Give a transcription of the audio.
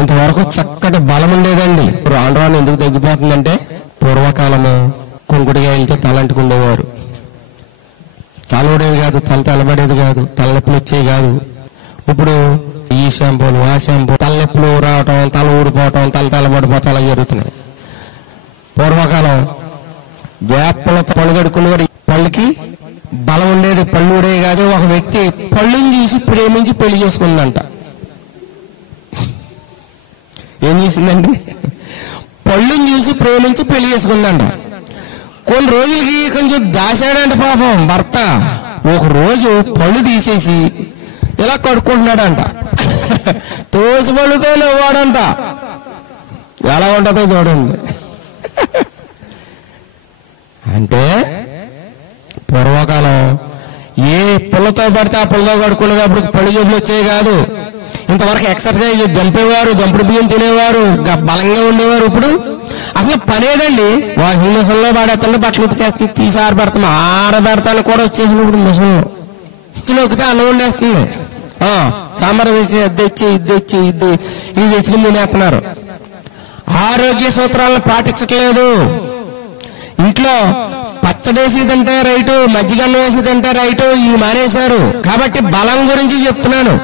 ఇంతవరకు చక్కటి బలం ఉండేదండి. రాను రాను ఎందుకు తగ్గిపోతుందంటే పూర్వకాలము కుంకుడికాయలతో తలంటుకుండేవారు. తల ఊడేది కాదు, తల తెల్లబడేది కాదు, తలనొప్పులు వచ్చేవి కాదు. ఇప్పుడు ఈ షాంపూలు ఆ షాంపూ, తలనొప్పులు రావటం, తల ఊడిపోవటం, తల తెల్లబడిపోవటం అలా జరుగుతున్నాయి. పూర్వకాలం వేపలతో పళ్ళు కడుక్కునేవారు. పళ్ళకి బలం ఉండేది, పళ్ళు ఊడేవి కాదు. ఒక వ్యక్తి పళ్ళుని చూసి ప్రేమించి పెళ్లి చేసుకుందంట. ఏం చేసిందండి? పళ్ళుని చూసి ప్రేమించి పెళ్లి చేసుకుందంట. కొన్ని రోజులకి కొంచెం దాశాడంట పాపం భర్త. ఒక రోజు పళ్ళు తీసేసి ఇలా కడుక్కుంటున్నాడంట. తోసి పళ్ళుతో నవ్వాడంట. ఎలా ఉంటుందో చూడండి. అంటే పూర్వకాలం ఏ పుల్లతో పడితే ఆ పుల్లతో కడుక్కునేది. అప్పుడు పళ్ళు జబ్బులు వచ్చేవి కాదు. ఇంతవరకు ఎక్సర్సైజ్, దంపేవారు, దంపుడు బియ్యం తినేవారు, బలంగా ఉండేవారు. ఇప్పుడు అసలు పనేదండి. వాషింగ్ మిషన్ లో పడేస్తుంటే బట్టలు ఉతికేస్తుంది, తీసి ఆరబెడతాం. ఆరబెడతాను కూడా వచ్చేసింది ఇప్పుడు మిషన్ లో. నొక్కితే అన్నం వండేస్తుంది. సాంబార్ వేసి అది తెచ్చి ఇది తెచ్చి ఇది తెచ్చుకుని తినేస్తున్నారు. ఆరోగ్య సూత్రాలను పాటించట్లేదు. ఇంట్లో పచ్చడేసి తింటే రైటు, మజ్జిగన్నం వేసి తింటే రైటు, ఇవి మానేశారు. కాబట్టి బలం గురించి చెప్తున్నాను.